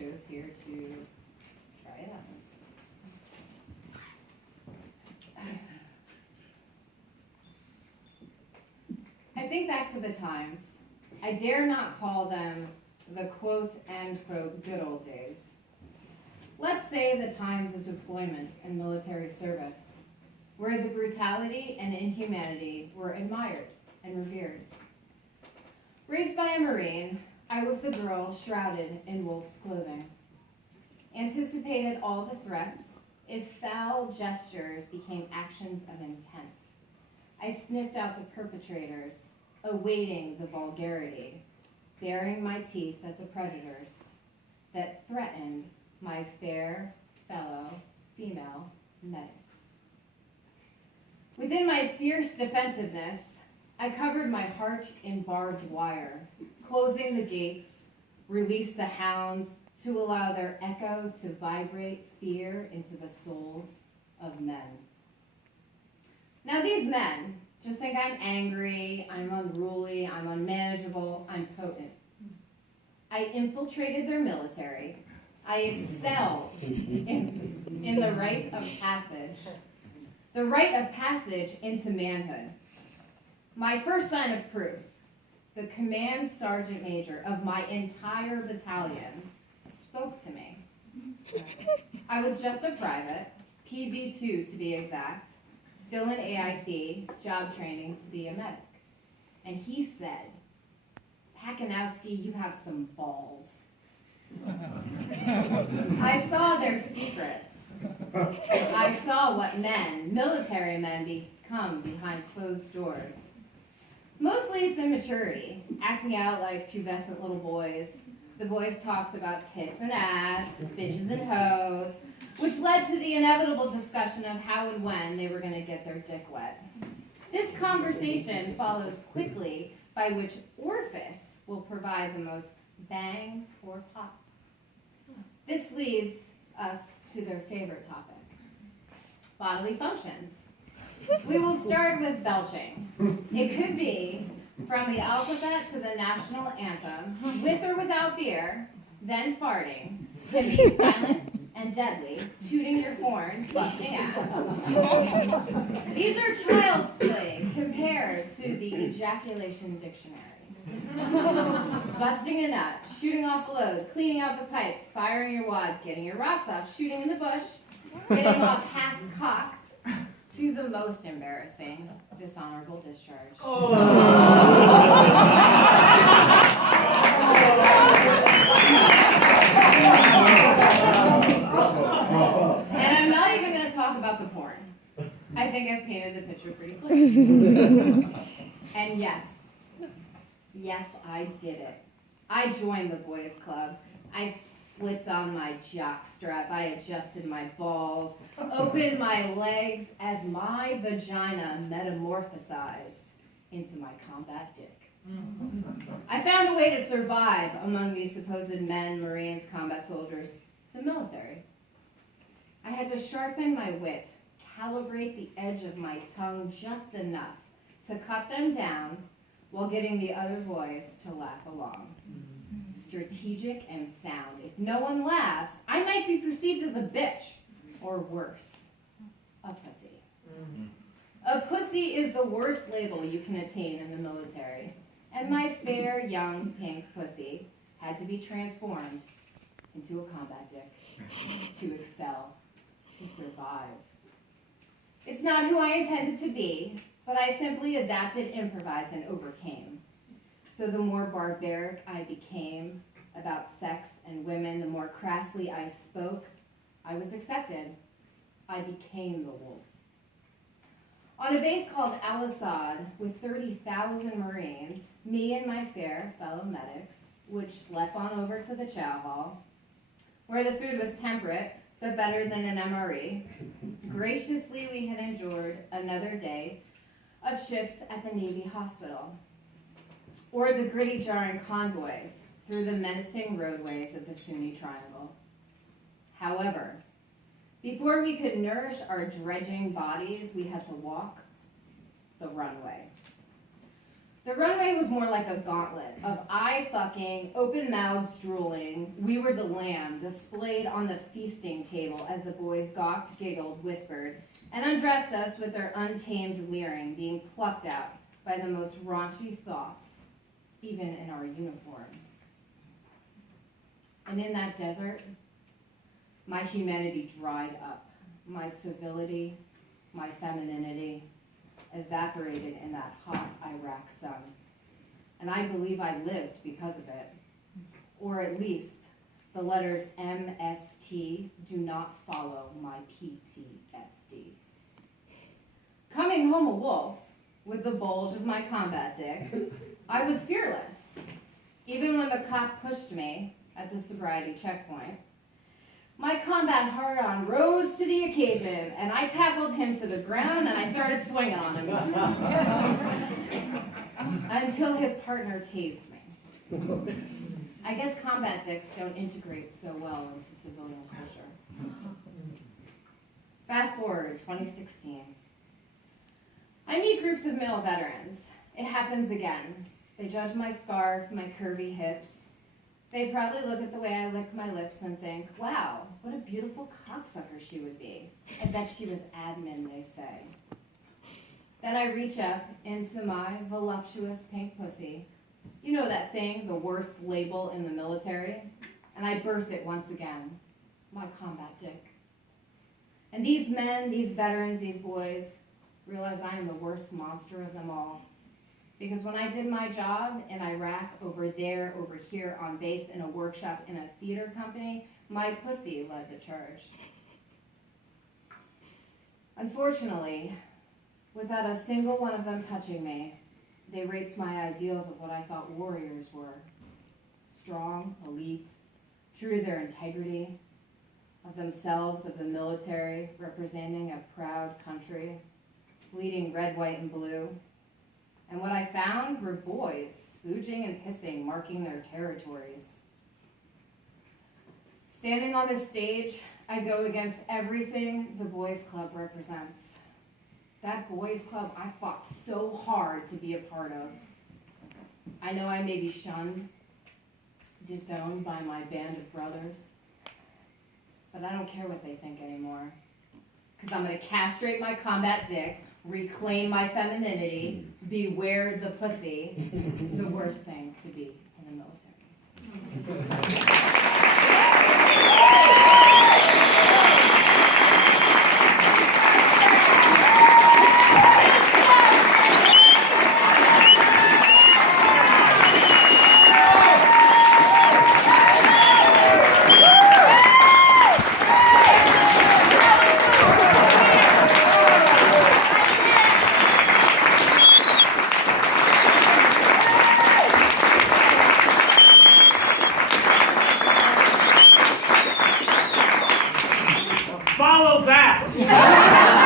chose here to try it out. I think back to the times. I dare not call them the quote, end quote, good old days. Let's say the times of deployment and military service, where the brutality and inhumanity were admired and revered. Raised by a Marine, I was the girl shrouded in wolf's clothing. Anticipated all the threats if foul gestures became actions of intent. I sniffed out the perpetrators, awaiting the vulgarity, baring my teeth at the predators that threatened my fair fellow female medics. Within my fierce defensiveness, I covered my heart in barbed wire, closing the gates, released the hounds to allow their echo to vibrate fear into the souls of men. Now these men just think I'm angry, I'm unruly, I'm unmanageable, I'm potent. I infiltrated their military. I excelled in the rite of passage. The rite of passage into manhood. My first sign of proof, the command sergeant major of my entire battalion spoke to me. I was just a private, PV2 to be exact, still in AIT, job training to be a medic. And he said, "Pacanowski, you have some balls." I saw their secrets. I saw what men, military men, become behind closed doors. Mostly it's immaturity, acting out like pubescent little boys. The boys talks about tits and ass, bitches and hoes, which led to the inevitable discussion of how and when they were going to get their dick wet. This conversation follows quickly by which orifice will provide the most bang or pop. This leads us to their favorite topic, bodily functions. We will start with belching. It could be from the alphabet to the national anthem, with or without beer, then farting, can be silent and deadly, tooting your horn, busting ass. These are child's play compared to the ejaculation dictionary. Busting a nut, shooting off a load, cleaning out the pipes, firing your wad, getting your rocks off, shooting in the bush, getting off half-cocked, to the most embarrassing, dishonorable discharge. Oh. And I'm not even going to talk about the porn. I think I've painted the picture pretty clear. And yes, I did it. I joined the boys club. I slipped on my jock strap. I adjusted my balls, opened my legs as my vagina metamorphosized into my COMbAt dick. I found a way to survive among these supposed men, Marines, combat soldiers, the military. I had to sharpen my wit, calibrate the edge of my tongue just enough to cut them down while getting the other boys to laugh along. Strategic and sound. If no one laughs, I might be perceived as a bitch, or worse, a pussy. A pussy is the worst label you can attain in the military, and my fair, young, pink pussy had to be transformed into a COMbAt dick to excel, to survive. It's not who I intended to be, but I simply adapted, improvised, and overcame. So the more barbaric I became about sex and women, the more crassly I spoke, I was accepted. I became the wolf. On a base called Al-Assad, with 30,000 Marines, me and my fair fellow medics would schlep on over to the chow hall, where the food was temperate, but better than an MRE. Graciously, we had endured another day of shifts at the Navy hospital, or the gritty, jarring convoys through the menacing roadways of the Sunni Triangle. However, before we could nourish our dredging bodies, we had to walk the runway. The runway was more like a gauntlet of eye-fucking, open mouths drooling. We were the lamb displayed on the feasting table as the boys gawked, giggled, whispered, and undressed us with their untamed leering being plucked out by the most raunchy thoughts, even in our uniform. And in that desert, my humanity dried up. My civility, my femininity, evaporated in that hot Iraq sun. And I believe I lived because of it. Or at least the letters MST do not follow my PTSD. Coming home a wolf with the bulge of my COMbAt dick, I was fearless. Even when the cop pushed me at the sobriety checkpoint, my COMbAt hard-on rose to the occasion, and I tackled him to the ground, and I started swinging on him. Until his partner tased me. I guess COMbAt dicks don't integrate so well into civilian culture. Fast forward, 2016. I meet groups of male veterans. It happens again. They judge my scarf, my curvy hips. They probably look at the way I lick my lips and think, wow, what a beautiful cocksucker she would be. I bet she was admin, they say. Then I reach up into my voluptuous pink pussy. You know that thing, the worst label in the military? And I birth it once again, my COMbAt dick. And these men, these veterans, these boys, realize I am the worst monster of them all. Because when I did my job in Iraq, over there, over here, on base, in a workshop, in a theater company, my pussy led the charge. Unfortunately, without a single one of them touching me, they raped my ideals of what I thought warriors were. Strong, elite, true to their integrity, of themselves, of the military, representing a proud country, bleeding red, white, and blue. And what I found were boys, spooging and pissing, marking their territories. Standing on this stage, I go against everything the boys' club represents. That boys' club I fought so hard to be a part of. I know I may be shunned, disowned by my band of brothers, but I don't care what they think anymore. Because I'm going to castrate my COMbAt dick, reclaim my femininity, beware the pussy, the worst thing to be in the military. Follow that!